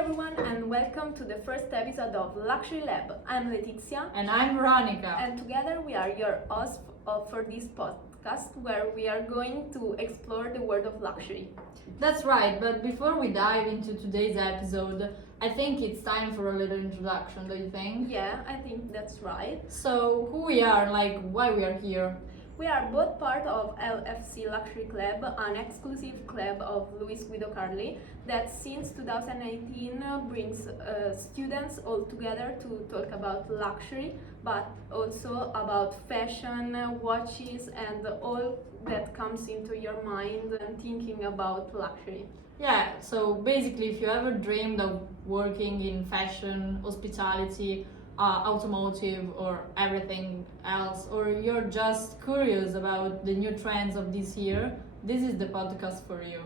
everyone, and welcome to the first episode of Luxury Lab. I'm Letizia. And I'm Veronica. And together we are your hosts for this podcast where we are going to explore the world of luxury. That's right, but before we dive into today's episode, I think it's time for a little introduction, do you think? Yeah, I think that's right. So, who we are, why we are here? We are both part of LFC Luxury Club, an exclusive club of Luis Guido Carli that since 2018 brings students all together to talk about luxury, but also about fashion, watches, and all that comes into your mind when thinking about luxury. Yeah, so basically, if you ever dreamed of working in fashion, hospitality, automotive, or everything else, or you're just curious about the new trends of this year, this is the podcast for you.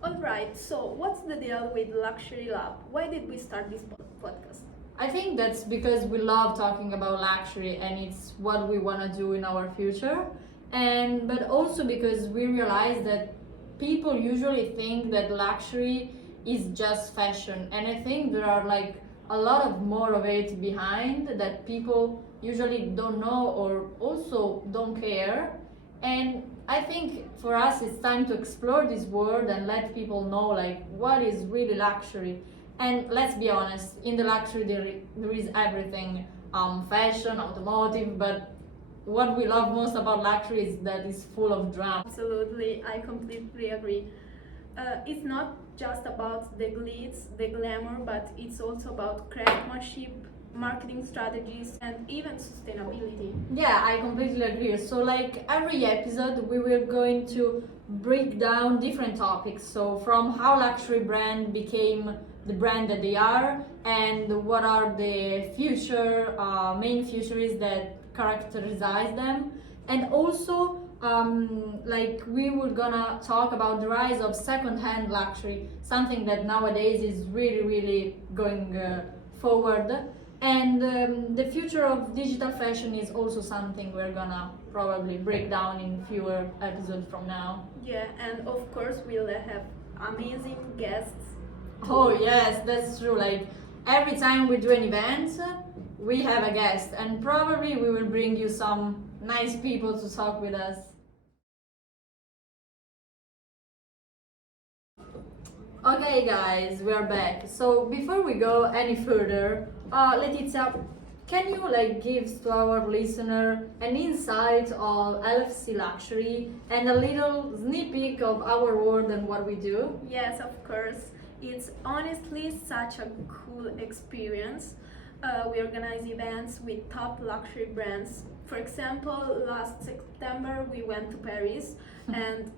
Alright, so what's the deal with Luxury Lab? Why did we start this podcast? I think that's because we love talking about luxury and it's what we want to do in our future. But also because we realize that people usually think that luxury is just fashion, and I think there are a lot of more of it behind that people usually don't know or also don't care. And I think for us it's time to explore this world and let people know what is really luxury. And let's be honest, in the luxury there is everything, fashion, automotive, but what we love most about luxury is that it's full of drama. Absolutely, I completely agree. It's not just about the glitz, the glamour, but it's also about craftsmanship, marketing strategies, and even sustainability. Yeah, I completely agree. So every episode we were going to break down different topics. So from how luxury brand became the brand that they are, and what are the main features that characterize them, and also we were gonna talk about the rise of second-hand luxury, something that nowadays is really going forward, and the future of digital fashion is also something we're gonna probably break down in fewer episodes from now. Yeah, and of course we'll have amazing guests. Oh yes, that's true. Every time we do an event, we have a guest, and probably we will bring you some nice people to talk with us. Okay guys, we are back. So before we go any further, Letizia, can you give to our listener an insight of LFC Luxury and a little sneak peek of our world and what we do? Yes, of course. It's honestly such a cool experience. We organize events with top luxury brands. For example, last September we went to Paris and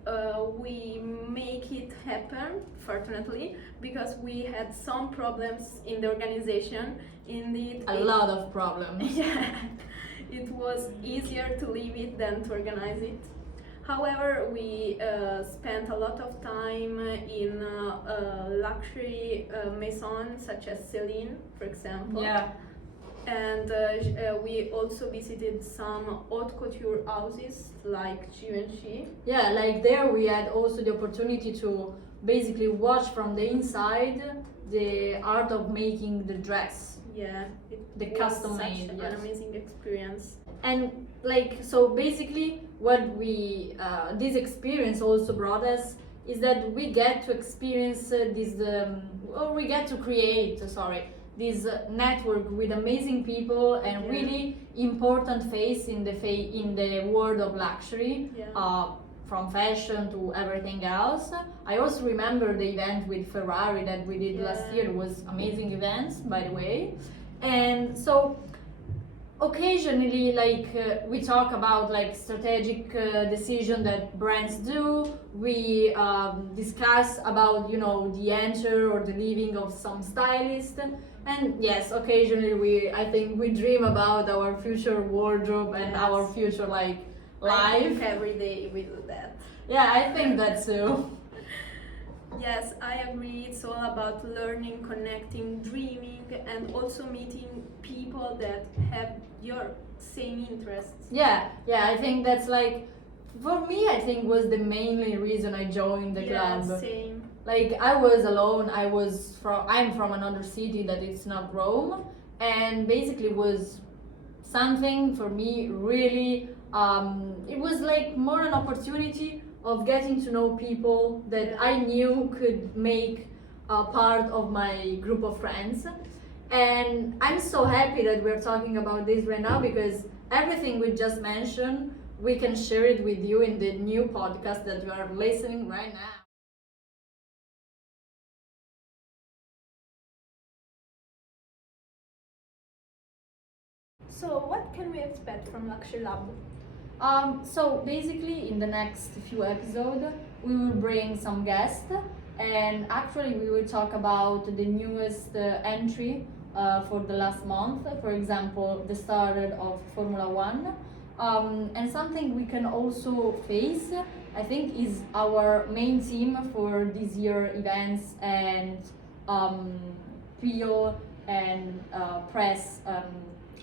we make it happen, fortunately, because we had some problems in the organization. Indeed, a lot of problems. Yeah, it was easier to leave it than to organize it. However, we spent a lot of time in luxury maisons such as Celine, for example. Yeah. And we also visited some haute couture houses like Givenchy. Yeah, there we had also the opportunity to basically watch from the inside the art of making the dress. Yeah, the was custom such made. an amazing experience. And so basically what we this experience also brought us is that we get to experience we get to create this network with amazing people and really important face in the world of luxury. Yeah. From fashion to everything else. I also remember the event with Ferrari that we did last year. It was amazing events, by the way. And so occasionally we talk about strategic decision that brands do. We discuss about the enter or the leaving of some stylist. And yes, occasionally I think we dream about our future wardrobe and our future life. I think every day we do that. Yeah, I think that too. Yes, I agree. It's all about learning, connecting, dreaming, and also meeting people that have your same interests. Yeah, I think that's like, for me, I think was the mainly reason I joined the Yeah, club. same. Like I was alone. I'm from another city that is not Rome, and basically was something for me really. It was like more an opportunity of getting to know people that I knew could make a part of my group of friends. And I'm so happy that we're talking about this right now because everything we just mentioned, we can share it with you in the new podcast that you are listening right now. So, what can we expect from Luxury Lab? So basically, in the next few episodes, we will bring some guests, and actually, we will talk about the newest entry for the last month. For example, the start of Formula One, and something we can also face. I think is our main theme for this year events and um, PO and press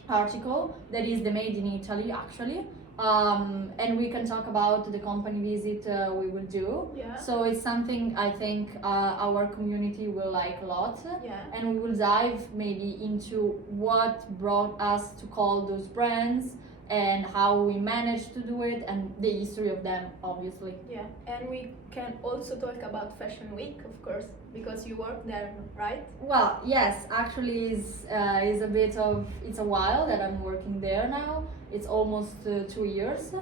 article that is the Made in Italy actually. And we can talk about the company visit we will do. Yeah. So it's something I think our community will like a lot. Yeah. And we will dive maybe into what brought us to call those brands and how we managed to do it and the history of them, obviously. Yeah, and we can also talk about Fashion Week, of course, because you work there, right? Well, yes, actually is a bit of, it's a while that I'm working there now. It's almost 2 years.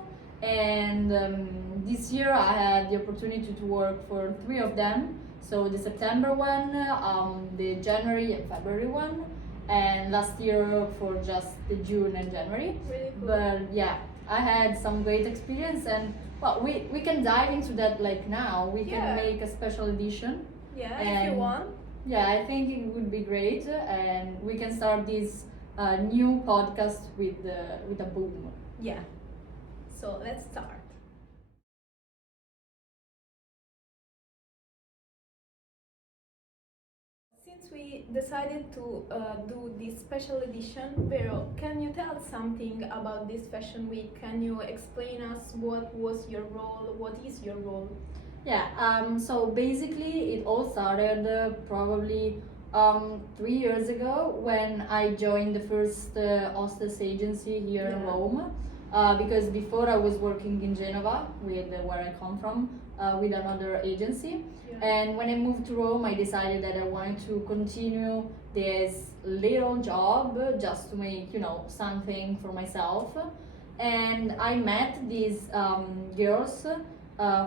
And this year I had the opportunity to work for 3 of them. So the September one, the January and February one, and last year for just the June and January. Really cool. But yeah, I had some great experience, and well, we can dive into that like now. We can make a special edition. Yeah, if you want. Yeah, I think it would be great, and we can start this new podcast with a boom. Yeah. So let's start. Since we decided to do this special edition, Vero, can you tell us something about this Fashion Week? Can you explain us what was your role? What is your role? Yeah, so basically it all started probably 3 years ago when I joined the first hostess agency here in Rome. Because before I was working in Genova, with where I come from, with another agency. And when I moved to Rome, I decided that I wanted to continue this little job just to make, something for myself. And I met these girls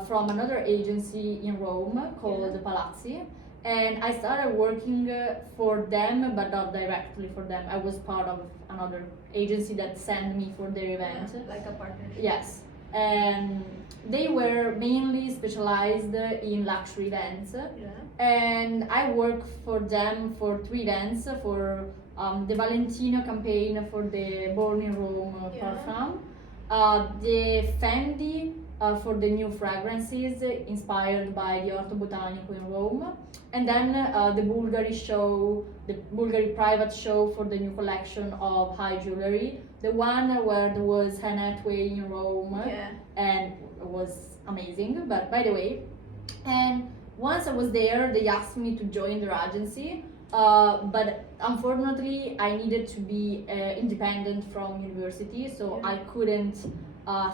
from another agency in Rome called Palazzi. And I started working for them, but not directly for them. I was part of another agency that sent me for their event. Like a partnership. Yes. And they were mainly specialized in luxury events. Yeah. And I worked for them for 3 events, for the Valentino campaign for the Born in Rome perfume, the Fendi for the new fragrances inspired by the Orto Botanico in Rome, and then the Bulgari private show for the new collection of high jewelry, the one where there was Anne Hathaway in Rome, and it was amazing. But by the way, and once I was there, they asked me to join their agency, but unfortunately I needed to be independent from university, so I couldn't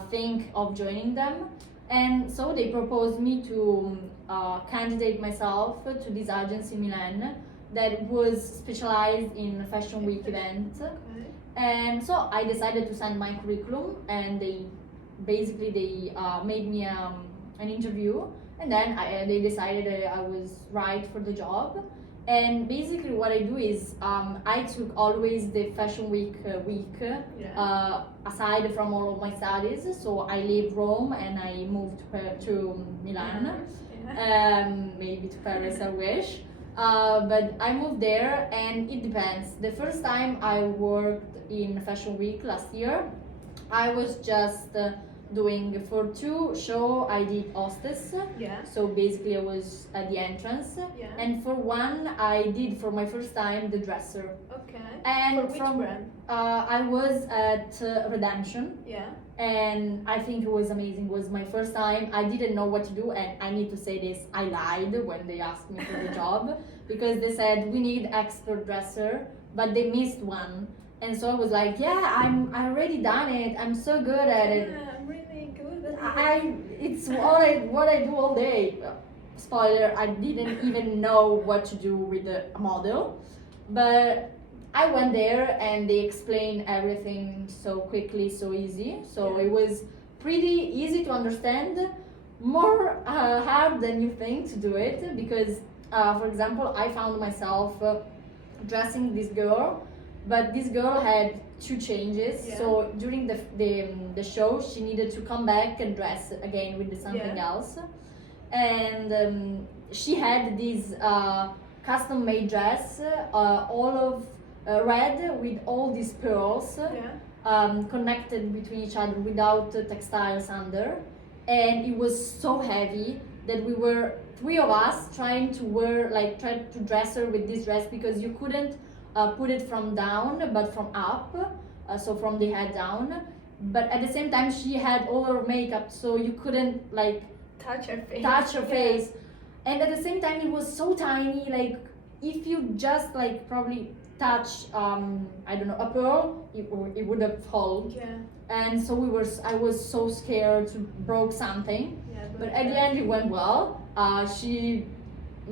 think of joining them. And so they proposed me to candidate myself to this agency in Milan that was specialized in Fashion Week events. And so I decided to send my curriculum, and they made me an interview, and then they decided I was right for the job. And basically what I do is I took always the Fashion Week aside from all of my studies. So I leave Rome and I moved to Milan, maybe to Paris I wish. But I moved there, and it depends. The first time I worked in Fashion Week last year, I was just doing for 2 show I did hostess. Yeah. So basically I was at the entrance. Yeah. And for one I did for my first time the dresser. Okay. And For which from brand? I was at Redemption. Yeah. And I think it was amazing. It was my first time. I didn't know what to do, and I need to say this, I lied when they asked me for the job, because they said we need expert dresser, but they missed one. And so I was like, yeah, I already done it. I'm so good at it. Yeah, I'm really good at it. It's what I do all day. Spoiler, I didn't even know what to do with the model, but I went there and they explained everything so quickly, so easy. So Yeah. it was pretty easy to understand, more hard than you think to do it, because for example, I found myself dressing this girl, but this girl had 2 changes. Yeah. So during the show, she needed to come back and dress again with something Yeah. else, and she had this custom made dress, all of red with all these pearls. Yeah. Connected between each other without textiles under, and it was so heavy that we were 3 of us trying to dress her with this dress, because you couldn't put it from down but from up, so from the head down, but at the same time she had all her makeup, so you couldn't Touch her face. touch her Yeah. face, and at the same time it was so tiny, like if you just probably touch I don't know, a pearl, it would have fallen. Yeah. And so I was so scared to broke something, Yeah. but at the end it went well. She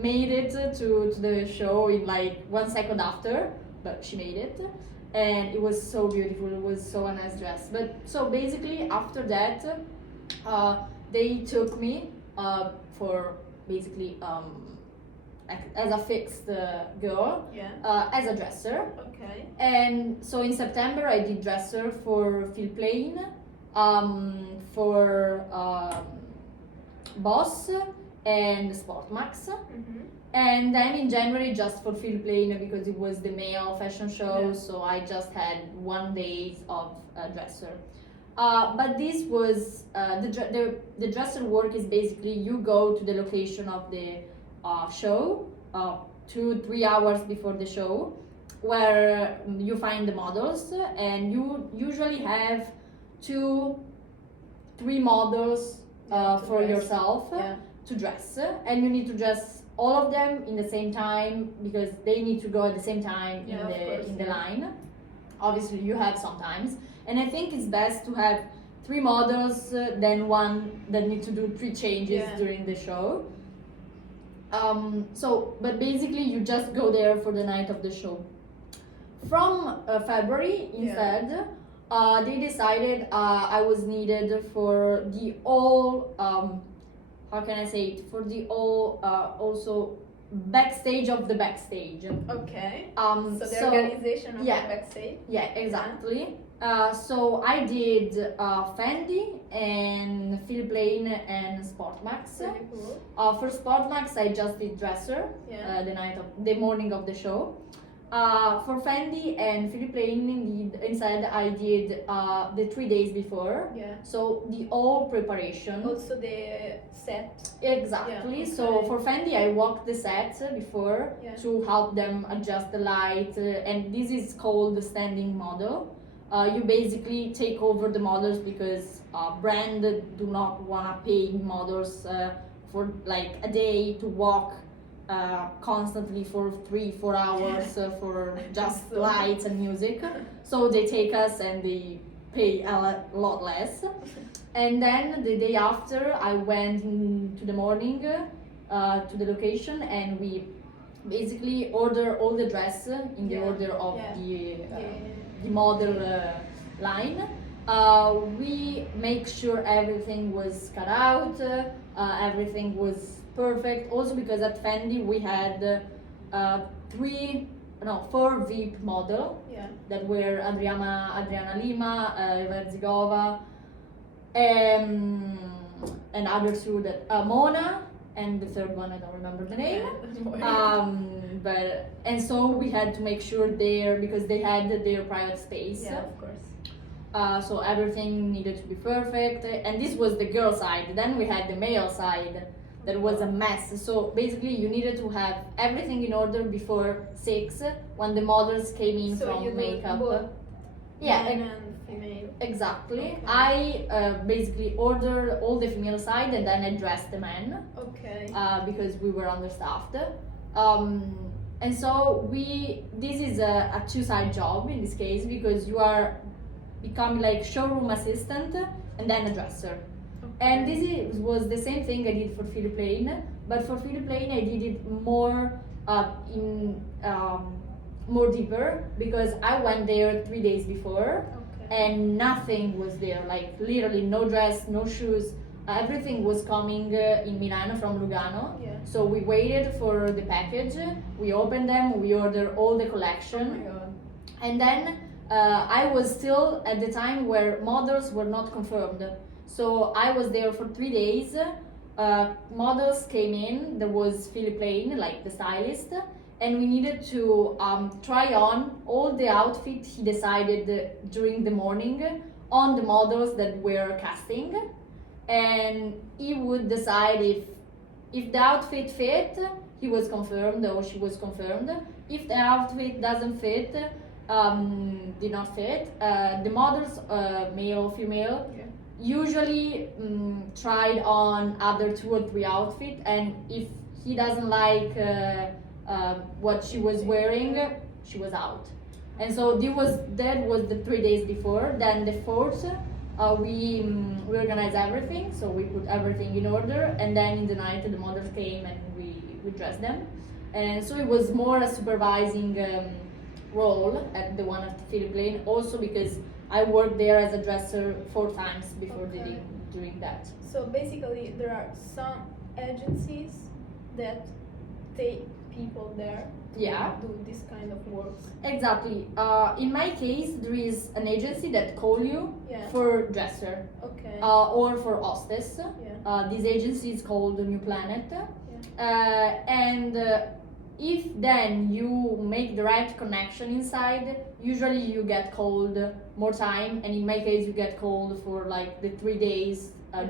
made it to the show in 1 second after, but she made it, and it was so beautiful. It was so a nice dress. But so basically after that, they took me for basically as a fixed girl, Yeah. as a dresser. Okay. And so in September I did dresser for Phil Plain, for Boss and Sportmax. Mm-hmm. And then in January just for Phil Plain, because it was the male fashion show, Yeah. so I just had 1 day of dresser. But this was the dresser work is basically you go to the location of the show 2-3 hours before the show, where you find the models, and you usually have 2-3 models Yeah, to for dress. yourself Yeah. to dress, and you need to dress all of them in the same time, because they need to go at the same time Yeah, of course, in the yeah. line. Obviously you have sometimes, and I think it's best to have 3 models than one that need to do 3 changes Yeah. during the show. But basically you just go there for the night of the show. From February instead, they decided I was needed for the all, how can I say it, for the all also backstage of the backstage. Okay. So So the organization of yeah. the backstage. Yeah, exactly. So I did Fendi and Phil Plain and Sportmax. Very cool. For Sportmax, I just did dresser Yeah. the morning of the show. For Fendi and Phil Plain, instead I did the 3 days before. Yeah. So the all preparation. Also the set. Exactly. Yeah, So okay. for Fendi, I walked the set before Yeah. to help them adjust the light, and this is called the standing model. You basically take over the models, because brand do not wanna pay models for a day to walk constantly for 3-4 hours for just lights and music. So they take us and they pay a lot less. And then the day after, I went into the morning to the location, and we basically order all the dress in the Yeah. order of Yeah. the model line. We make sure everything was cut out, everything was perfect. Also because at Fendi we had 4 VIP model Yeah. that were Adriana Lima, Verzigova, and other 2 that Mona, and the 3rd one I don't remember the name. And so we had to make sure there, because they had their private space. Yeah, of course. So everything needed to be perfect, and this was the girl side. Then we had the male side that was a mess. So basically, you needed to have everything in order before 6 when the models came in So you from do makeup. both Yeah, men and female. exactly. Okay. I basically ordered all the female side and then I dressed the men Okay. because we were understaffed. And so this is a two-side job in this case, because you are becoming like showroom assistant and then a dresser. And was the same thing I did for Philippine, but for Philippine I did it more more deeper, because I went there 3 days before. Okay. And nothing was there, like literally no dress, no shoes. Everything was coming in Milano from Lugano. Yeah. So we waited for the package, we opened them, we ordered all the Oh collection. my god. And then I was still at the time where models were not confirmed. So I was there for 3 days. Models came in, there was Philip Lane, like the stylist, and we needed to try on all the outfit he decided during the morning on the models that were casting. And he would decide if the outfit fit, he was confirmed or she was confirmed. If the outfit doesn't fit, did not fit, the models, male or female, Yeah. usually tried on other 2 or 3 outfits, and if he doesn't like what she was wearing, she was out. And so that was the 3 days before. Then the 4th, we organized everything, so we put everything in order, and then in the night the models came and we dressed them. And so it was more a supervising role at the one of the Philip Lane, also because I worked there as a dresser 4 times before Okay. doing that. So basically, there are some agencies that take people there to Yeah. do this kind of works. Exactly. In my case, there is an agency that call you Yeah. for dresser Okay. or for hostess. Yeah. This agency is called New Planet. Yeah. And if then you make the right connection inside, usually you get called more time, and in my case you get called for like the 3 days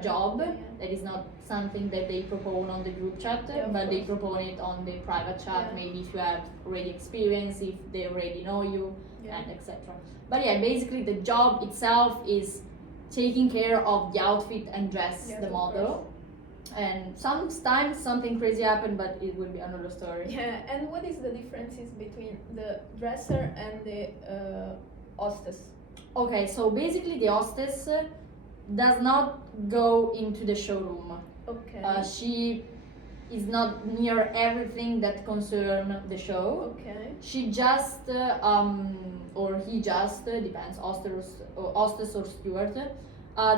job. Yeah. That is not something that they propose on the group chat, Yeah, of but they course. propose it on the private chat. Yeah. Maybe if you have already experience, if they already know you, Yeah. and etc. But yeah, basically the job itself is taking care of the outfit and dress Yes, the of model. course. And sometimes something crazy happened, but it will be another story. Yeah. And what is the differences between the dresser and the hostess? Okay, so basically the hostess does not go into the showroom. Okay. She is not near everything that concern the show. Okay. She just or he just depends, hostess or steward.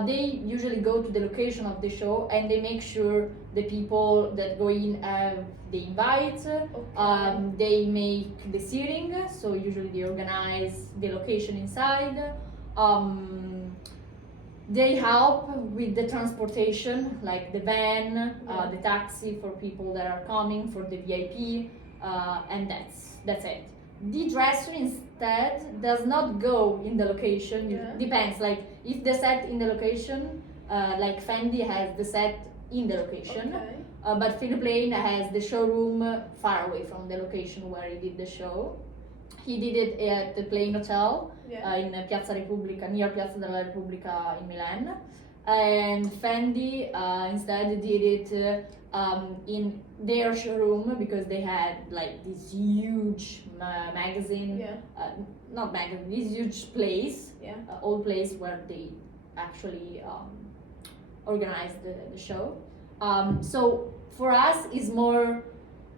They usually go to the location of the show and they make sure the people that go in have the invite. Okay. They make the seating, so usually they organize the location inside. They help with the transportation, like the van, the taxi for people that are coming, for the VIP, and that's it. The dresser instead does not go in the location. Yeah. Depends, like if the set in the location, like Fendi has the set in the location, Okay. but Philip Lane has the showroom far away from the location where he did the show. He did it at the Plain Hotel. Yeah. In Piazza Repubblica, near Piazza della Repubblica in Milan. And Fendi instead did it in their showroom, because they had like this huge magazine, Yeah. not magazine, this huge place, Yeah. old place where they actually organized the show. So for us, it's more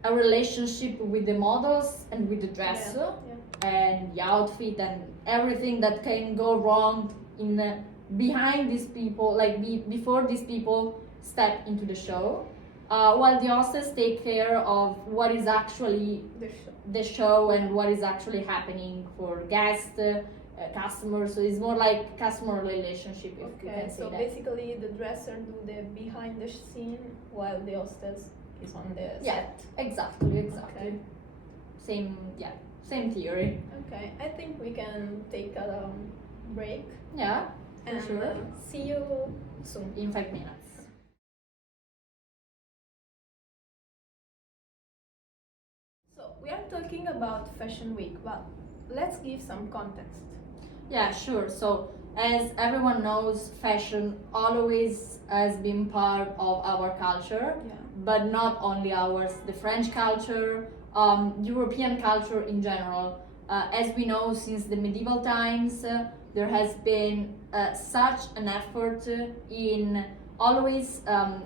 a relationship with the models and with the dresser. Yeah. And the outfit and everything that can go wrong in behind these people, like before these people step into the show, while the hostess take care of what is actually The show. the show and what is actually happening for guests, customers. So it's more like customer relationship, if you Okay. can say So that. basically, the dresser do the behind the scene while the hostess is on the Yeah, set. exactly. Okay. Same theory. Okay. I think we can take a break. Yeah, for And sure. see you soon. In 5 minutes. So we are talking about Fashion Week, but let's give some context. Yeah, sure. So, as everyone knows, fashion always has been part of our culture, Yeah. but not only ours, the French culture, European culture in general. As we know, since the medieval times, there has been such an effort in always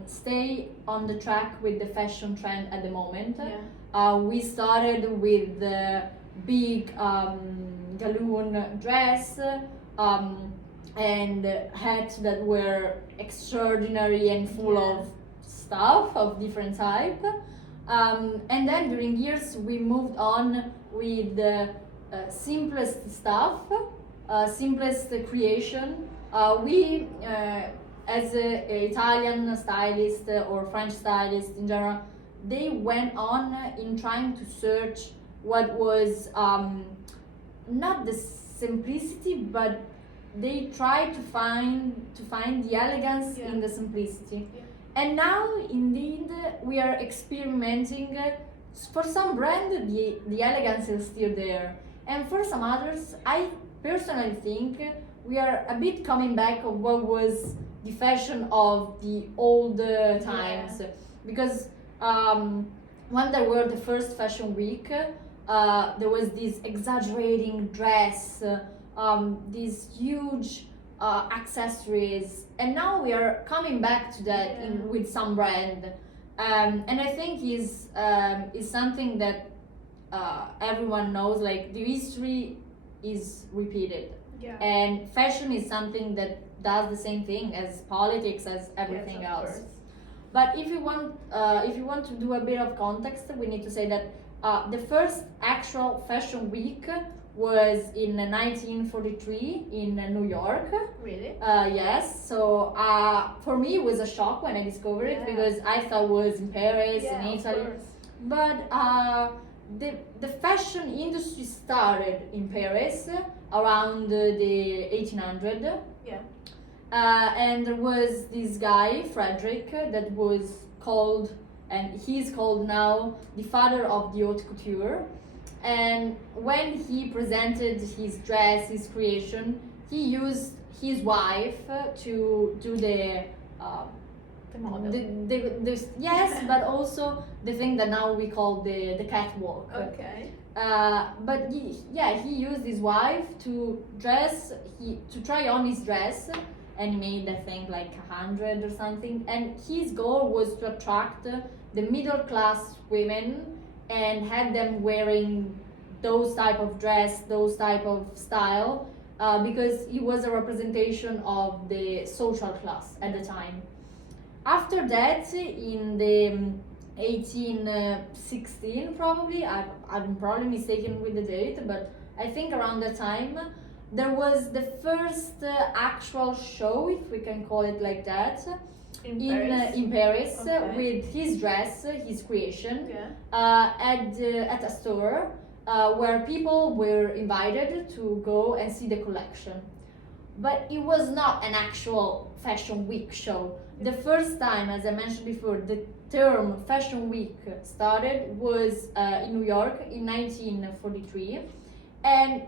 stay on the track with the fashion trend at the moment. Yeah. We started with the big galloon dress and hats that were extraordinary and full Yeah. of stuff of different type. And then during years we moved on with the simplest stuff, simplest creation. We as a Italian stylist or French stylist in general, they went on in trying to search what was not the simplicity, but they tried to find the elegance Yeah. in the simplicity. Yeah. And now indeed we are experimenting. For some brand the elegance is still there, and for some others I personally think we are a bit coming back of what was the fashion of the old times. Yeah. Because when there were the first fashion week, there was this exaggerating dress, these huge accessories, and now we are coming back to that Yeah. with some brand, and I think is something that everyone knows. Like the history is repeated, Yeah. and fashion is something that does the same thing as politics, as everything Yes, of else. course. But if you want to do a bit of context, we need to say that the first actual fashion week was in 1943 in New York. Really? Yes. So for me it was a shock when I discovered it, Yeah. because I thought it was in Paris, Yeah, in of Italy. course. But the fashion industry started in Paris around the 1800. Yeah. And there was this guy, Frederick, that was called, and he's called now, the father of the haute couture. And when he presented his dress, his creation, he used his wife to do the model. yes, but also the thing that now we call the catwalk. Okay. But he used his wife to try on his dress, and he made, I think, like 100 or something. And his goal was to attract the middle class women and had them wearing those type of dress, those type of style, because it was a representation of the social class at the time. After that, in the 1816 probably, I'm probably mistaken with the date, but I think around that time, there was the first actual show, if we can call it like that, in Paris, Okay. with his dress, his creation, Yeah. at a store where people were invited to go and see the collection. But it was not an actual fashion week show. The first time, as I mentioned before, the term fashion week started was in New York in 1943. And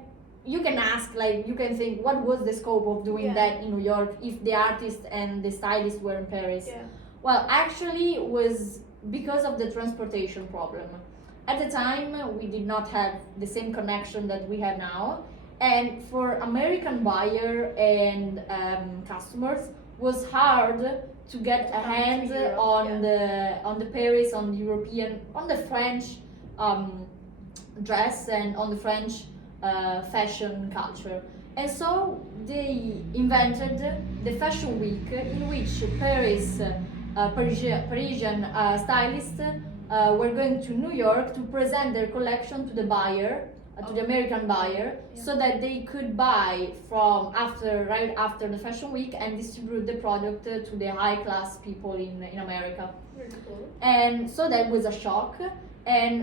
you can ask, like, you can think, what was the scope of doing Yeah. that in New York if the artist and the stylist were in Paris? Yeah. Well, actually, it was because of the transportation problem. At the time, we did not have the same connection that we have now, and for American buyer and customers, was hard to get To a come to hand Europe, on the Paris, on the European, on the French dress, and on the French fashion culture. And so they invented the fashion week, in which Parisian stylists were going to New York to present their collection to the buyer, to the American buyer, Yeah. so that they could buy right after the fashion week and distribute the product to the high class people in America. Very cool. And so that was a shock. And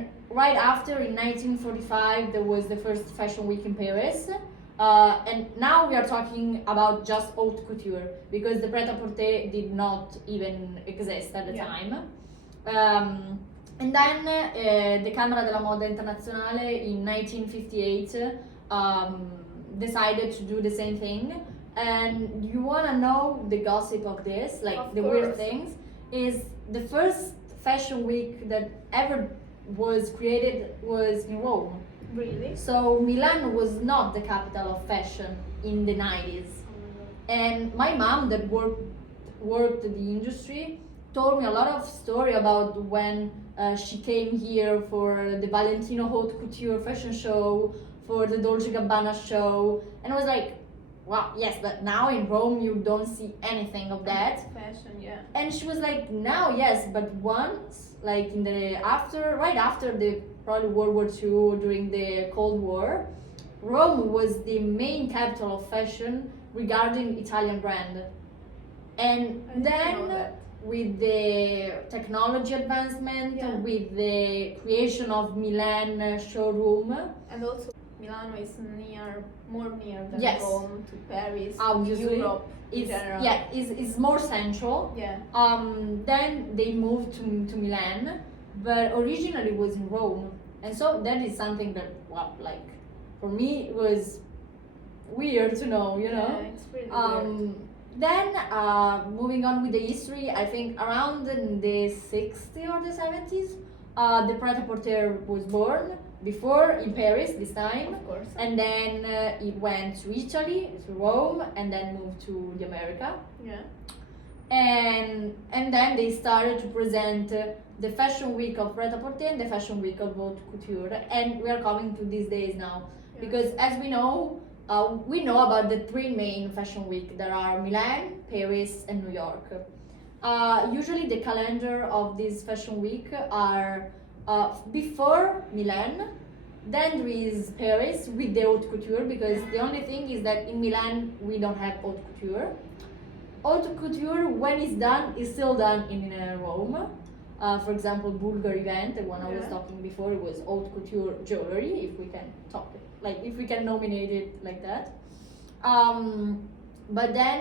right after, in 1945, there was the first fashion week in Paris. And now we are talking about just haute couture because the pret-à-porter did not even exist at the time. And then the Camera della Moda Internazionale in 1958 decided to do the same thing. And you wanna know the gossip of this, like Of the course. weird things, is the first fashion week that ever was created was in Rome. Really? So Milan was not the capital of fashion in the 90s. And my mom that worked the industry told me a lot of story about when she came here for the Valentino Haute Couture fashion show, for the Dolce Gabbana show, and I was like, wow, yes, but now in Rome you don't see anything of that. Fashion, yeah. And she was like, now yes, but once, like in the right after the probably World War II, during the Cold War, Rome was the main capital of fashion regarding Italian brand. And I didn't know then that. with the technology advancement, Yeah. with the creation of Milan showroom, And also Milano is more near than Yes. Rome to Paris, Obviously, to Europe in is general. is more central. Yeah. Then they moved to Milan, but originally was in Rome, and so that is something that, well, like for me it was weird to know, you know. Yeah, it's really weird. Then moving on with the history, I think around the 60s or the 70s, the Pret-a-Porter was born. Before in Paris this time, Of course. and then it went to Italy, to Rome, and then moved to the America. Yeah. And then they started to present the fashion week of Pret-a-Porter and the fashion week of haute couture, and we are coming to these days now. Yeah. Because as we know about the three main fashion week. There are Milan, Paris, and New York. Usually the calendar of this fashion week are before Milan, then there is Paris with the haute couture, because the only thing is that in Milan we don't have haute couture. Haute couture, when it's done, is still done in Rome. For example, Bulgar event, the one I was Yeah. talking before, it was haute couture jewelry, if we can talk it, like if we can nominate it like that. But then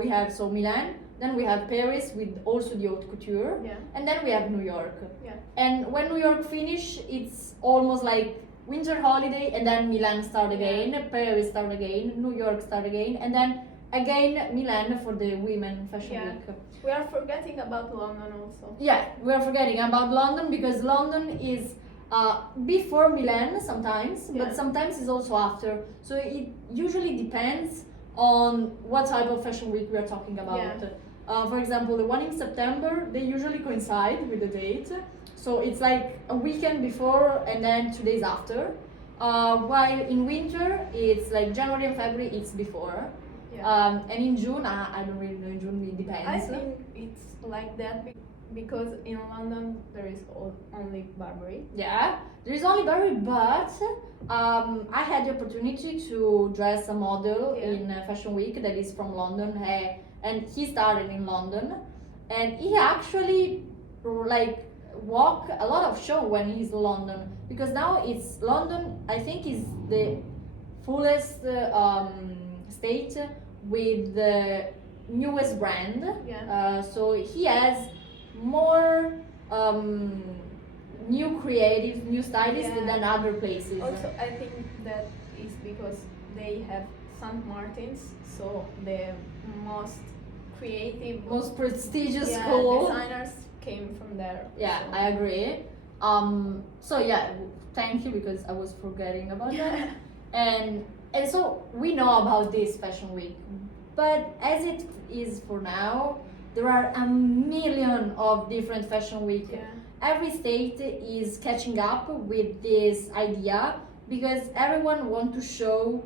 we have Milan, then we have Paris with also the haute couture, Yeah. and then we have New York. Yeah. And when New York finish, it's almost like winter holiday, and then Milan start again, Paris start again, New York start again, and then again Milan for the women fashion Yeah. week. We are forgetting about London also. Yeah, we are forgetting about London, because London is before Milan sometimes, Yeah. but sometimes it's also after. So it usually depends on what type of fashion week we are talking about. Yeah. For example, the one in September, they usually coincide with the date. So it's like a weekend before and then 2 days after. While in winter, it's like January and February, it's before. Yeah. And in June, I don't really know, in June it depends. I think it's like that because in London there is only Burberry. Yeah, there is only Burberry, but I had the opportunity to dress a model Yeah. in Fashion Week that is from London, and he started in London, and he actually like walk a lot of show when he's in London, because now it's London, I think, is the fullest state with the newest brand. Yeah. So he has more new creatives, new stylists Yeah. than other places. Also, I think that is because they have St. Martin's, so the most creative, Most prestigious yeah, school. designers came from there. Yeah, so. I agree. So yeah, thank you, because I was forgetting about that. And so we know about this fashion week, but as it is for now, there are a million of different fashion week. Yeah. Every state is catching up with this idea, because everyone want to show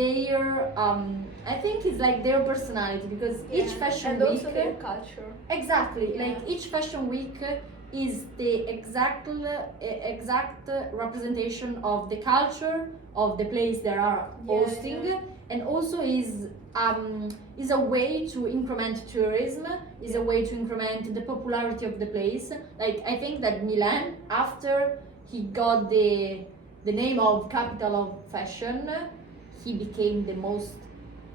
their I think it's like their personality, because each Yeah. fashion and week also their culture. exactly, Yeah. like each fashion week is the exact representation of the culture of the place they are Yeah, hosting, yeah. and also is a way to increment tourism, is a way to increment the popularity of the place. Like, I think that Milan, after he got the name of capital of fashion, he became the most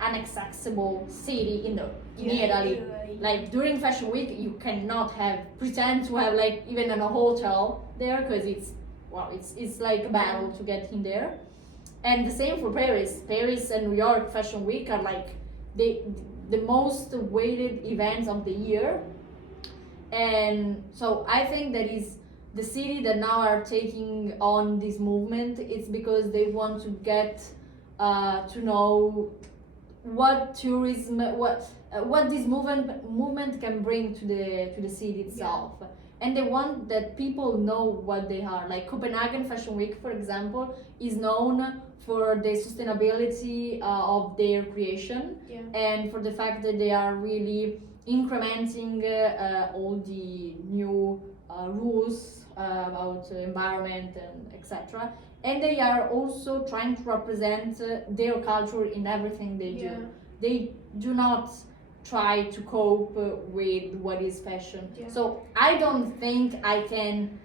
inaccessible city in Italy. Like during Fashion Week, you cannot pretend to have like even in a hotel there, because it's like a battle to get in there. And the same for Paris. Paris and New York Fashion Week are like the most awaited events of the year. And so I think that is the city that now are taking on this movement. It's because they want to get to know what tourism, what this movement can bring to the city itself. Yeah. And they want that people know what they are. Like Copenhagen Fashion Week, for example, is known for the sustainability of their creation, and for the fact that they are really incrementing all the new rules about environment and etc. And they are also trying to represent their culture in everything they do. They do not try to cope with what is fashion. So I don't think I can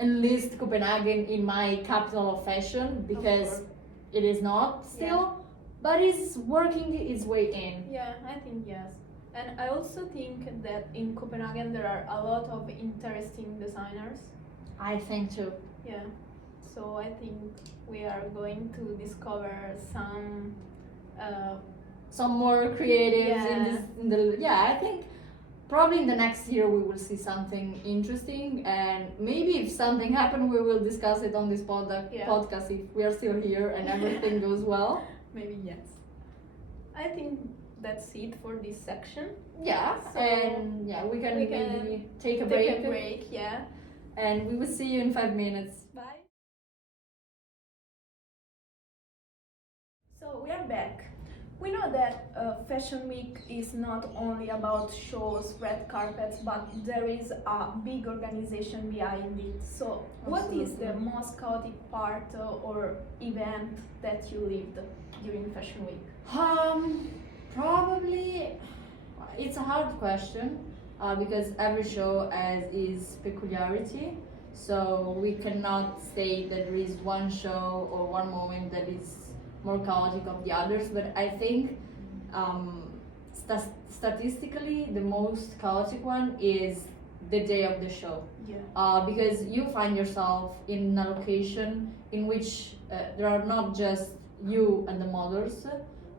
enlist Copenhagen in my capital of fashion, because it is not still, but it's working its way in. Yeah, I think yes. And I also think that in Copenhagen there are a lot of interesting designers. I think too. Yeah. So I think we are going to discover some more creatives I think probably in the next year we will see something interesting, and maybe if something happens we will discuss it on this podcast if we are still here and everything goes well. Maybe yes. I think that's it for this section. So, and we can maybe take a break. And we will see you in 5 minutes. Bye. So we are back. We know that Fashion Week is not only about shows, red carpets, but there is a big organization behind it. So what is the most chaotic part or event that you lived during Fashion Week? Probably, it's a hard question because every show has its peculiarity. So we cannot say that there is one show or one moment that is more chaotic of the others, but I think statistically the most chaotic one is the day of the show. Because you find yourself in a location in which there are not just you and the models,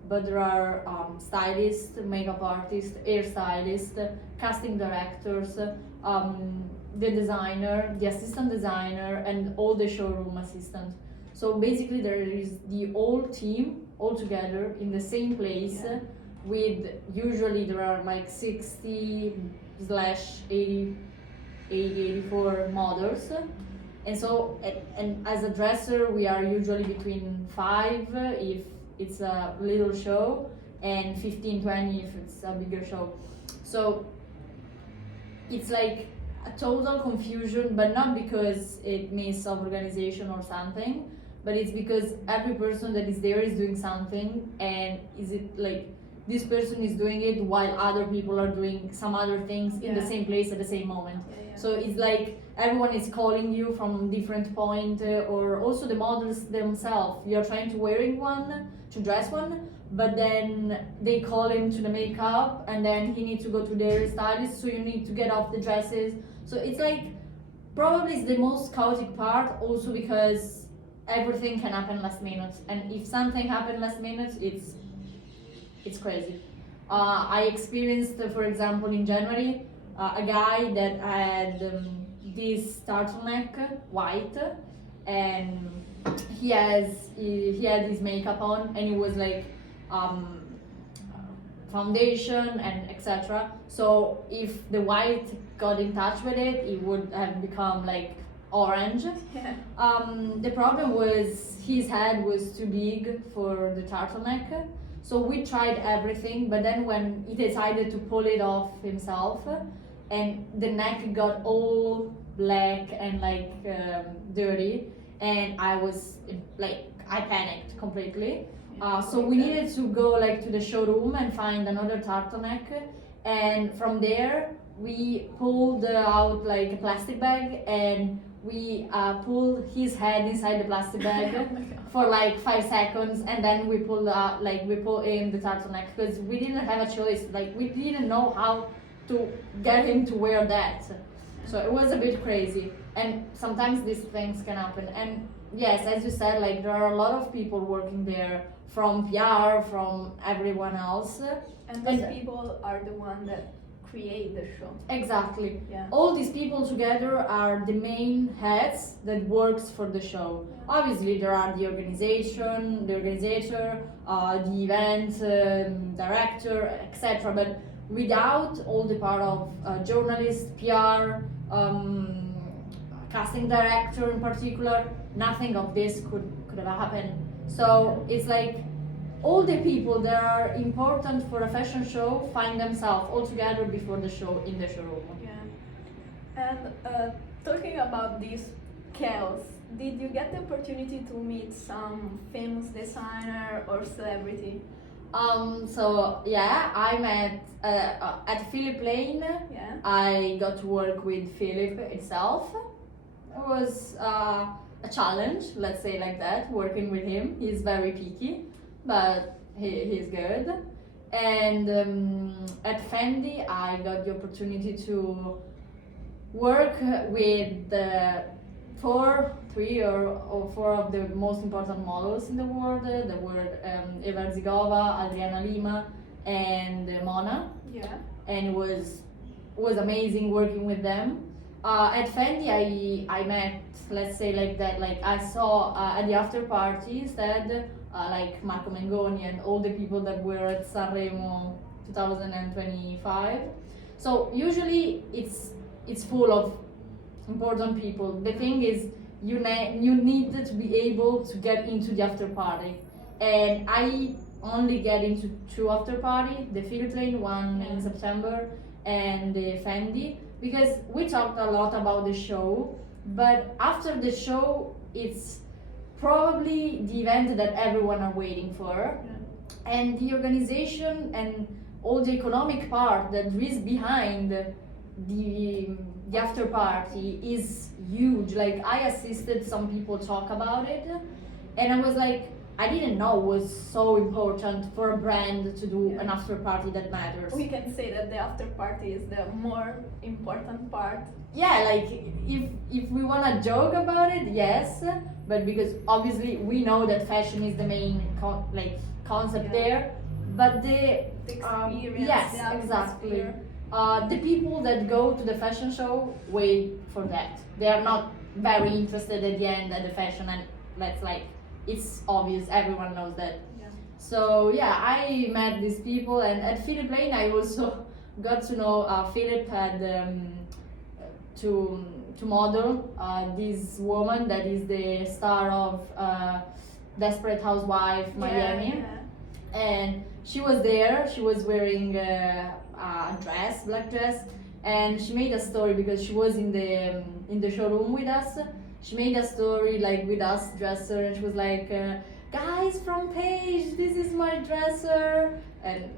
but there are stylists, makeup artists, hairstylists, casting directors, the designer, the assistant designer, and all the showroom assistants. So basically there is the whole team all together in the same place, with usually there are like 60/84 models. And so, and as a dresser, we are usually between 5 if it's a little show, and 15-20 if it's a bigger show. So it's like a total confusion, but not because it means self-organization or something, but it's because every person that is there is doing something, and is it like this person is doing it while other people are doing some other things in the same place at the same moment. So it's like everyone is calling you from different point, or also the models themselves. You're trying to dress one, but then they call him to the makeup, and then he needs to go to their stylist, so you need to get off the dresses. So it's like probably it's the most chaotic part, also because everything can happen last minute, and if something happened last minute, it's crazy. I experienced, for example, in January, a guy that had this turtleneck, white, and he had his makeup on, and it was like foundation and etc. So if the white got in touch with it, it would have become like orange. The problem was his head was too big for the turtleneck. So we tried everything, but then when he decided to pull it off himself, and the neck got all black and like dirty, and I panicked completely. So we needed to go like to the showroom and find another turtleneck, and from there we pulled out like a plastic bag, and we pull his head inside the plastic bag Oh my God. for like 5 seconds, and then we pull in the turtleneck because we didn't have a choice. Like we didn't know how to get him to wear that, so it was a bit crazy. And sometimes these things can happen. And yes, as you said, like there are a lot of people working there, from PR, from everyone else. And those people are the one that create the show. Exactly. Yeah. All these people together are the main heads that works for the show. Yeah. Obviously, there are the organization, the organizer, the event director, etc. But without all the part of journalist, PR, casting director in particular, nothing of this could have happened. So it's like all the people that are important for a fashion show find themselves all together before the show in the showroom. Yeah. And talking about this chaos, did you get the opportunity to meet some famous designer or celebrity? So yeah, I met at Philip Lane. Yeah. I got to work with Philip itself. It was a challenge, let's say like that, working with him. He's very picky, but he's good. And at Fendi, I got the opportunity to work with three or four of the most important models in the world. There were Eva Zigova, Adriana Lima, and Mona. Yeah. And it was amazing working with them. At Fendi, I met, let's say like that, like I saw at the after party instead, like Marco Mengoni and all the people that were at Sanremo 2025. So usually it's full of important people. The thing is, you need to be able to get into the after party, and I only get into 2 after party: the Philip Lane one in September and the Fendi, because we talked a lot about the show, but after the show it's probably the event that everyone are waiting for. Yeah. And the organization and all the economic part that is behind the after party is huge. Like I assisted some people talk about it, and I was like, I didn't know it was so important for a brand to do an after party that matters. We can say that the after party is the more important part. Yeah, like if we wanna joke about it, yes, but because obviously we know that fashion is the main concept there, but the experience, yes, the exactly. atmosphere. The people that go to the fashion show wait for that. They are not very interested at the end at the fashion, and that's like, it's obvious, everyone knows that. Yeah. So yeah, I met these people, and at Philip Lane I also got to know Philip had to model this woman that is the star of Desperate Housewife Miami. Yeah. And she was there. She was wearing a dress, black dress, and she made a story because she was in the showroom with us. She made a story like with us dresser, and she was like, "Guys from Page, this is my dresser." And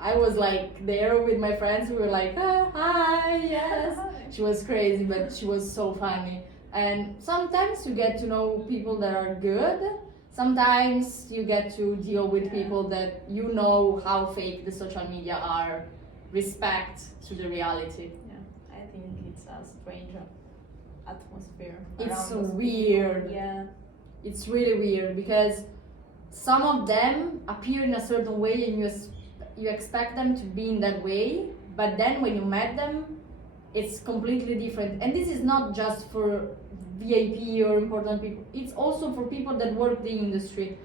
I was like there with my friends. We were like, "Hi, yes." She was crazy, but she was so funny. And sometimes you get to know people that are good. Sometimes you get to deal with people that you know how fake the social media are. Respect to the reality. Yeah, I think it's a strange atmosphere. It's around those weird. people. Yeah. It's really weird because some of them appear in a certain way and you expect them to be in that way, but then when you met them, it's completely different. And this is not just for VIP or important people, it's also for people that work the industry.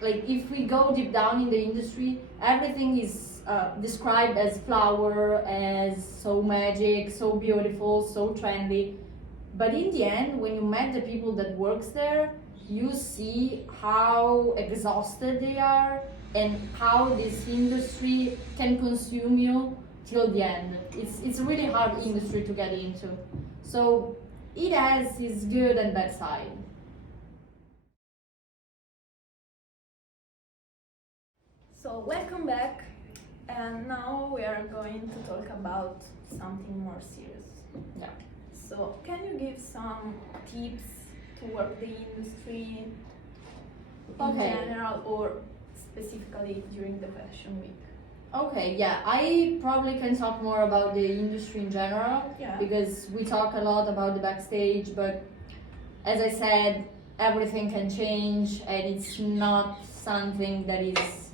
Like if we go deep down in the industry, everything is described as flower, as so magic, so beautiful, so trendy. But in the end, when you met the people that works there, you see how exhausted they are and how this industry can consume you till the end. It's a really hard industry to get into. So it has its good and bad side. So welcome back, and now we are going to talk about something more serious. Yeah. So can you give some tips to work the industry in general or specifically during the fashion week? Okay, yeah, I probably can talk more about the industry in general, because we talk a lot about the backstage, but as I said, everything can change and it's not something that is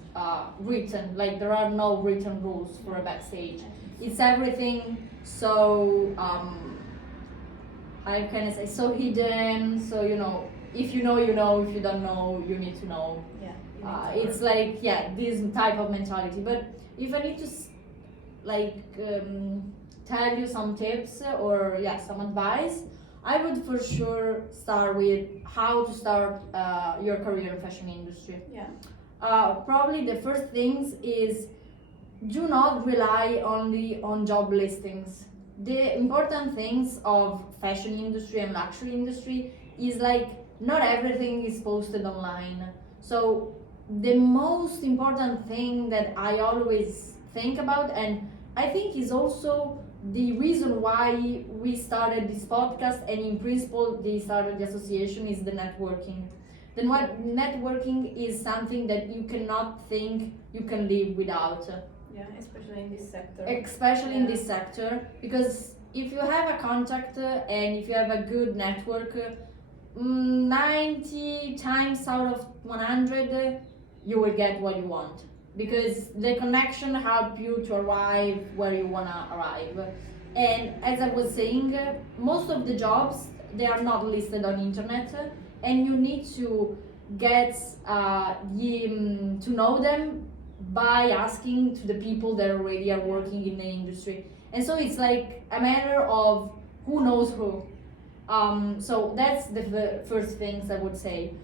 written, like there are no written rules for a backstage. It's everything so, how can I say, so hidden, so if you know, if you don't know, you need to know. It's like, this type of mentality. But if I need to tell you some tips or some advice, I would for sure start with how to start your career in fashion industry. Probably the first things is, do not rely only on job listings. The important things of fashion industry and luxury industry is like not everything is posted online. So the most important thing that I always think about, and I think is also the reason why we started this podcast and in principle they started the association, is the networking. Then what networking is something that you cannot think you can live without. Especially in this sector. In this sector, because if you have a contact and if you have a good network, 90 times out of 100 you will get what you want, because the connection help you to arrive where you wanna arrive. And as I was saying, most of the jobs, they are not listed on internet, and you need to get to know them by asking to the people that already are working in the industry. And so it's like a matter of who knows who. So that's the first things I would say.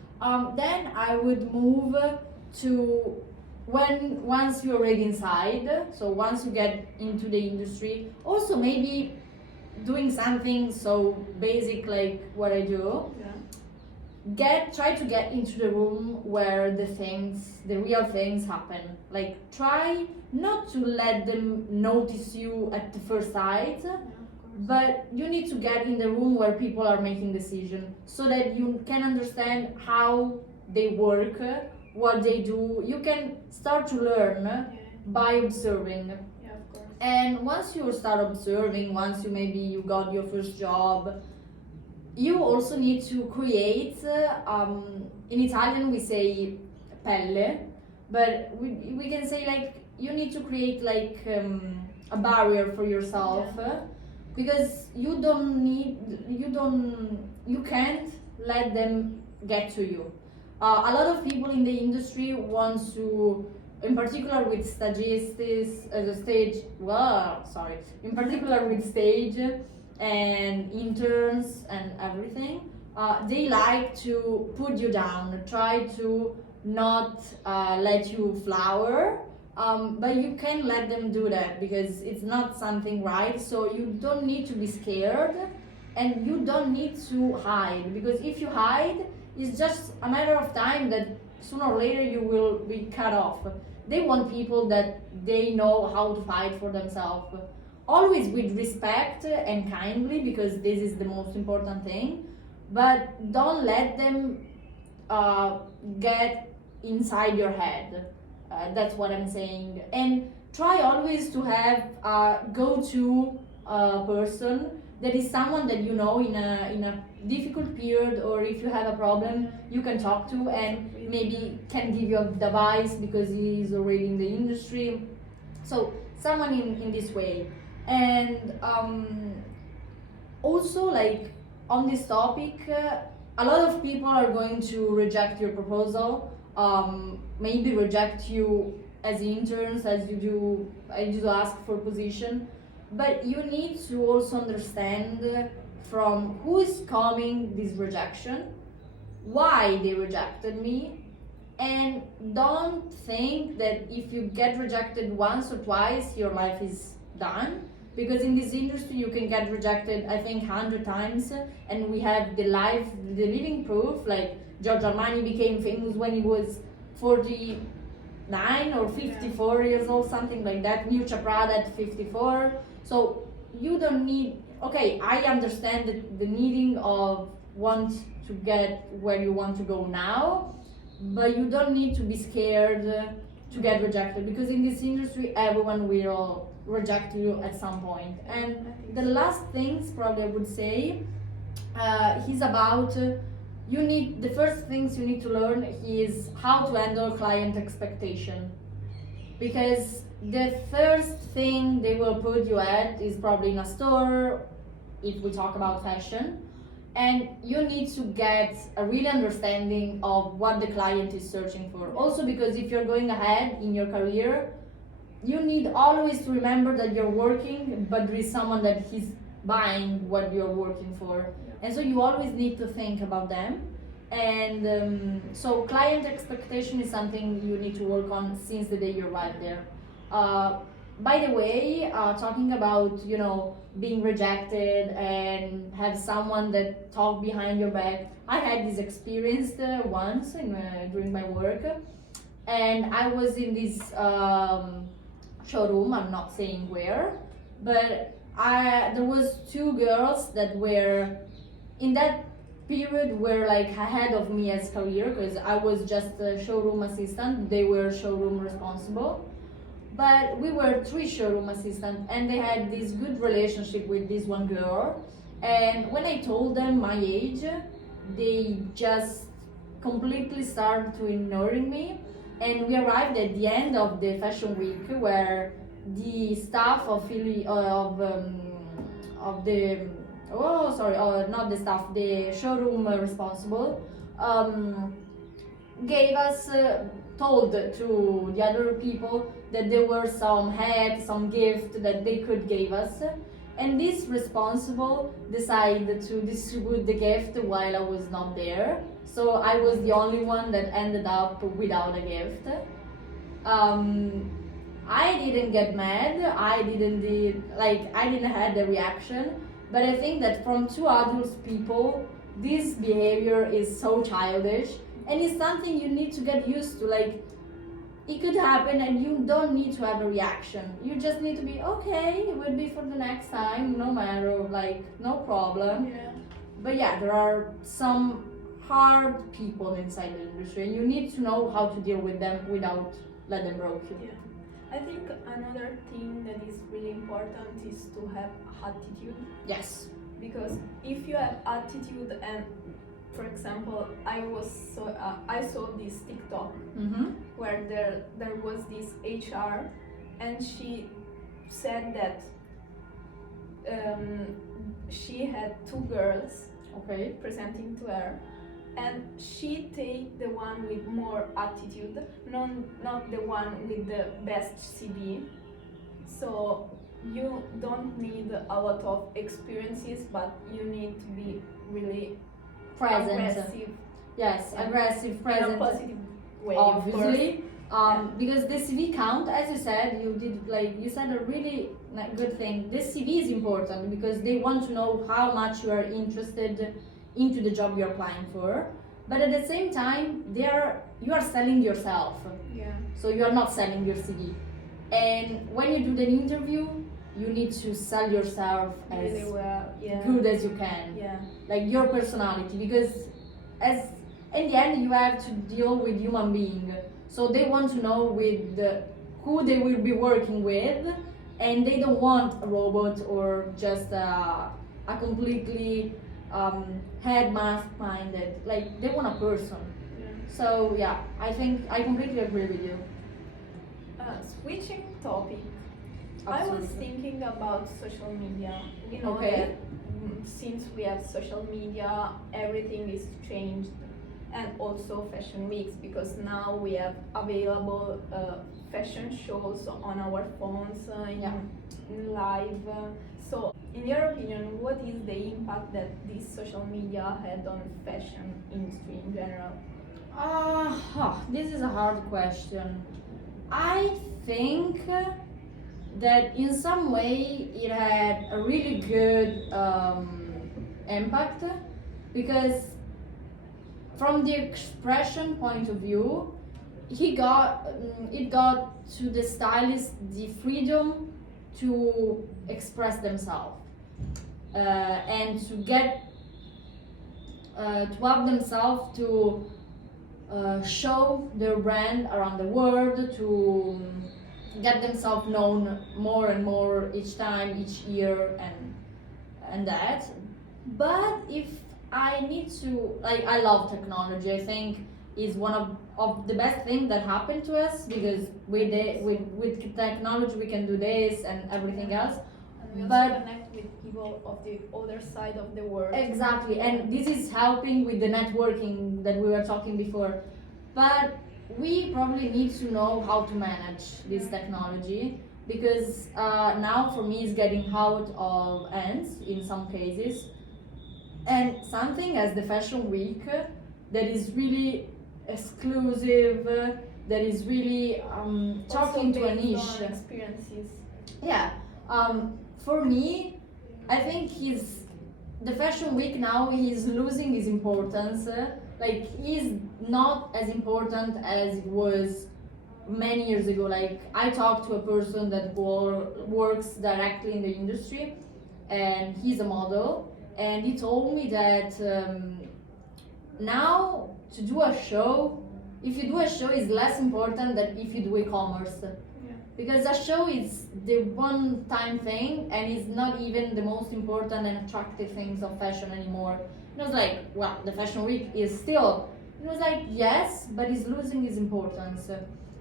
Then I would move to once you're already inside, so once you get into the industry, also maybe doing something so basic like what I do. Try to get into the room where the real things happen. Like, try not to let them notice you at the first sight, but you need to get in the room where people are making decisions, so that you can understand how they work, what they do. You can start to learn by observing. And once you start observing, once you got your first job, you also need to create, in Italian we say pelle, but we can say like you need to create like a barrier for yourself, because you can't let them get to you. A lot of people in the industry want to, in particular with stagists, in particular with stage and interns and everything, they like to put you down, try to not let you flower, but you can't let them do that because it's not something right. So you don't need to be scared, and you don't need to hide, because if you hide, it's just a matter of time that sooner or later you will be cut off. They want people that they know how to fight for themselves, always with respect and kindly, because this is the most important thing. But don't let them get inside your head. That's what I'm saying. And try always to have a go-to person, that is someone that you know in a difficult period, or if you have a problem you can talk to and maybe can give you advice because he is already in the industry. So someone in this way. And also, like, on this topic, a lot of people are going to reject your proposal, maybe reject you as interns, as you ask for position. But you need to also understand from who is coming this rejection, why they rejected me, and don't think that if you get rejected once or twice, your life is done. Because in this industry you can get rejected, I think, 100 times, and we have the living proof. Like, Giorgio Armani became famous when he was 49 or 54 years old, something like that. Miuccia Prada at 54. So you don't need, okay, I understand the needing of want to get where you want to go now, but you don't need to be scared to get rejected, because in this industry everyone will reject you at some point. And the last things probably I would say is about the first things you need to learn is how to handle client expectation, because the first thing they will put you at is probably in a store if we talk about fashion, and you need to get a real understanding of what the client is searching for. Also, because if you're going ahead in your career, you need always to remember that you're working, but there is someone that is buying what you're working for, and so you always need to think about them. And so client expectation is something you need to work on since the day you arrive there. By the way, talking about being rejected and have someone that talk behind your back, I had this experience once during my work, and I was in this showroom. I'm not saying where, but there was two girls that were in that period were like ahead of me as career, because I was just a showroom assistant, they were showroom responsible, but we were 3 showroom assistants, and they had this good relationship with this one girl. And when I told them my age, they just completely started to ignoring me. And we arrived at the end of the fashion week, where the staff of the not the staff, the showroom responsible gave us told to the other people that there were some hats, some gift that they could give us, and this responsible decided to distribute the gift while I was not there, so I was the only one that ended up without a gift. I didn't get mad, I didn't have the reaction, but I think that from 2 adult people, this behavior is so childish, and it's something you need to get used to. Like, it could happen and you don't need to have a reaction. You just need to be, okay, it will be for the next time, no matter, no problem. Yeah. But yeah, there are some hard people inside the industry, and you need to know how to deal with them without let them broke you. Yeah. I think another thing that is really important is to have attitude. Yes. Because if you have attitude, and for example, I saw this TikTok where there was this HR, and she said that she had 2 girls presenting to her, and she take the one with more attitude, not the one with the best CV. So you don't need a lot of experiences, but you need to be really present. aggressive. Yes, Yeah. aggressive, present. In a positive way, Obviously. Yeah. Because the CV count, as you said, you said a really good thing. This CV is important because they want to know how much you are interested into the job you're applying for. But at the same time, you are selling yourself. Yeah. So you are not selling your CV. And when you do the interview, you need to sell yourself as Really well. Yeah. good as you can. Yeah. Like your personality, because in the end you have to deal with human being, so they want to know who they will be working with, and they don't want a robot or just a completely head mask minded, like they want a person. Yeah. So yeah, I think I completely agree with you. Switching topic, I was thinking about social media. You know Okay. that since we have social media, everything is changed, and also fashion weeks, because now we have available fashion shows on our phones in live. So, in your opinion, what is the impact that this social media had on fashion industry in general? This is a hard question. I think that in some way it had a really good impact, because from the expression point of view, it got to the stylists the freedom to express themselves. and to get to have themselves to show their brand around the world, to get themselves known more and more each time, each year, and that. But if I need to, like, I love technology. I think is one of the best things that happened to us, because with technology we can do this and everything else. And we But- also connect with people of the other side of the world. Exactly, and this is helping with the networking that we were talking before. But we probably need to know how to manage this technology, because now for me it's getting out of hands in some cases. And something as the fashion week that is really exclusive, that is really talking Also to a based niche. on experiences. Yeah, for me, I think the fashion week now he's losing his importance. Like, he's not as important as it was many years ago. Like, I talked to a person that works directly in the industry, and he's a model, and he told me that now to do a show, if you do a show, is less important than if you do e-commerce. Yeah. Because a show is the one-time thing, and it's not even the most important and attractive things of fashion anymore. And I was like, well, the fashion week is still. And I was like, yes, but it's losing its importance.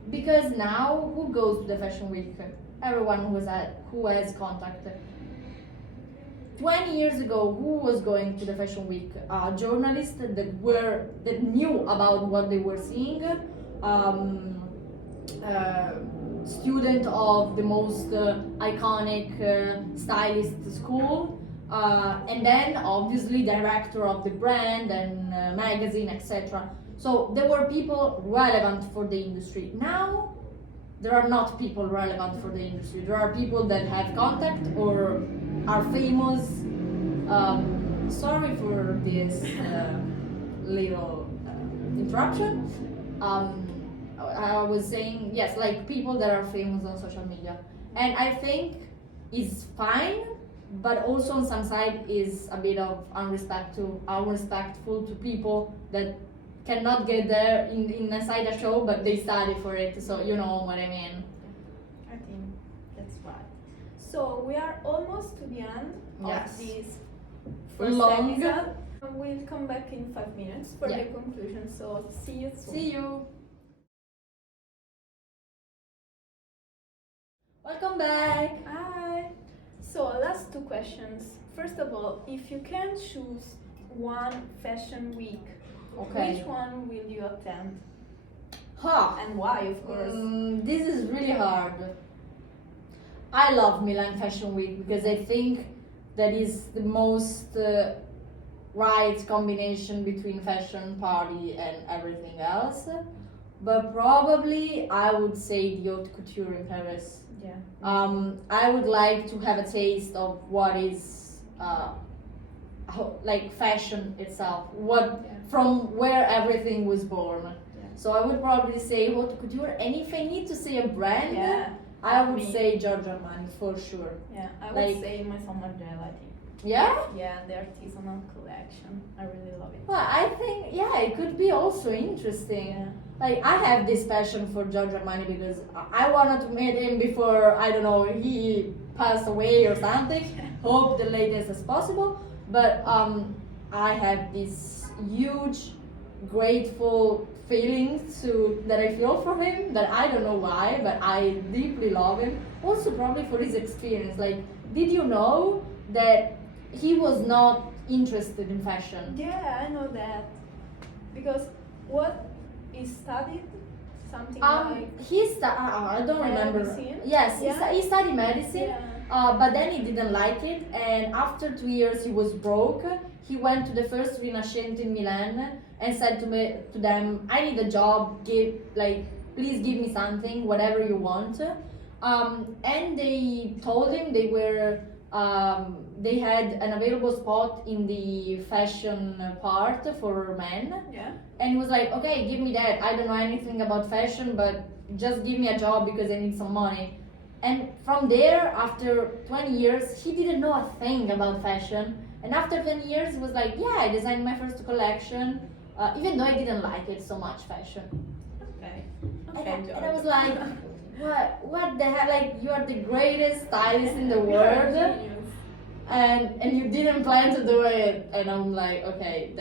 Because now, who goes to the fashion week? Everyone who has contact. 20 years ago, who was going to the fashion week? Journalists that knew about what they were seeing. Student of the most iconic stylist school, and then obviously director of the brand and magazine, etc. So there were people relevant for the industry. Now there are not people relevant for the industry. There are people that have contact or are famous. Sorry for this little interruption. I was saying, yes, like people that are famous on social media. And I think it's fine, but also on some side is a bit of unrespectful to people that cannot get there inside a show, but they study for it, so you know what I mean. I think that's right. So we are almost to the end Yes. of this first Long. episode. We'll come back in 5 minutes for Yeah. the conclusion, so see you soon. See you. Welcome back. Hi. So last 2 questions. First of all, if you can choose one fashion week, Okay. which one will you attend? Huh. And why, of course? This is really hard. I love Milan Fashion Week because I think that is the most right combination between fashion, party, and everything else. But probably I would say the haute couture in Paris. Yeah. I would like to have a taste of what is like fashion itself, from where everything was born. Yeah. So I would probably say haute couture, and if I need to say a brand, Yeah. I would Me. say Giorgio Armani for sure. Yeah, I would Like- say my summer gel, I think. Yeah? Yeah, the artisanal collection. I really love it. Well, I think, yeah, it could be also interesting. Yeah. Like, I have this passion for Giorgio Armani because I wanted to meet him before, I don't know, he passed away or something. Hope the latest as possible. But I have this huge, grateful feeling that I feel for him, that I don't know why, but I deeply love him. Also probably for his experience. Like, did you know that he was not interested in fashion? Yeah, I know that. Because what he studied, something like I don't remember. medicine? Yes, Yeah. he studied medicine. Yeah. But then he didn't like it, and after 2 years he was broke. He went to the first Rinascente in Milan and said to them, "I need a job. Please give me something, whatever you want." And they told him they had an available spot in the fashion part for men, Yeah. and he was like, "Okay, give me that. I don't know anything about fashion, but just give me a job because I need some money." And from there, after 20 years, he didn't know a thing about fashion. And after 20 years, he was like, yeah, I designed my first collection, even though I didn't like it so much, fashion. Okay. And I was like, what the hell? Like, you are the greatest stylist in the world, and you didn't plan to do it. And I'm like, okay,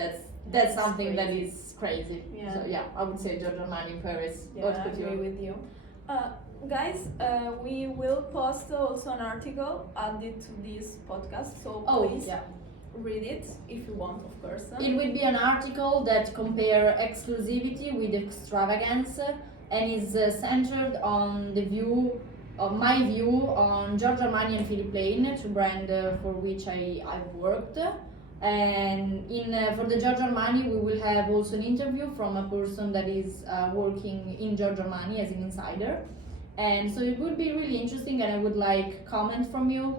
that's something that is crazy. Yeah. So yeah, I would say Giorgio Armani, Paris, Yeah, haute I couture. agree with you. Guys, we will post also an article added to this podcast, so please Yeah. read it if you want, of course. It will be an article that compare exclusivity with extravagance and is centered on the view of my view on Giorgio Armani and Philippe Lane, two brands for which I've worked. And for the Giorgio Armani, we will have also an interview from a person that is working in Giorgio Armani as an insider. And so it would be really interesting, and I would like comment from you.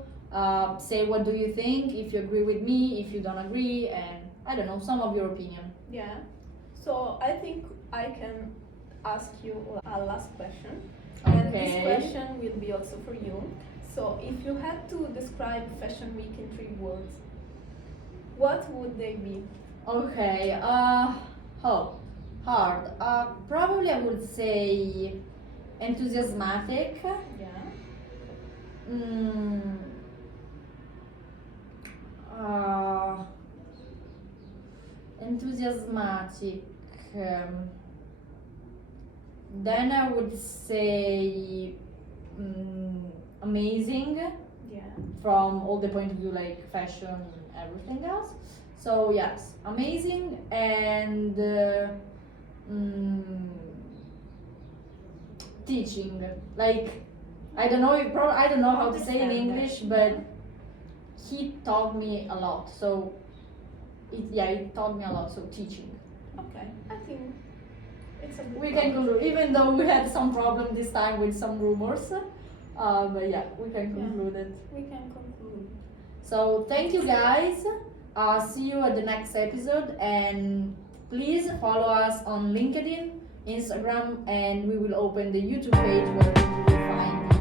Say what do you think, if you agree with me, if you don't agree, and I don't know, some of your opinion. Yeah. So I think I can ask you a last question. And this Okay. question will be also for you. So if you had to describe Fashion Week in 3 words, what would they be? Okay, hard. Probably I would say enthusiastic. Yeah. Enthusiastic. Then I would say amazing, Yeah. from all the point of view like fashion and everything else. So yes, amazing, and teaching. Like I don't know I don't know how to say in Understand that. English, but he taught me a lot. So it taught me a lot. So teaching. Okay. I think it's a good We can conclude, even though we had some problem this time with some rumors. But yeah, we can conclude it. We can conclude. So thank you guys. See you at the next episode, and please follow us on LinkedIn, Instagram, and we will open the YouTube page where you will find the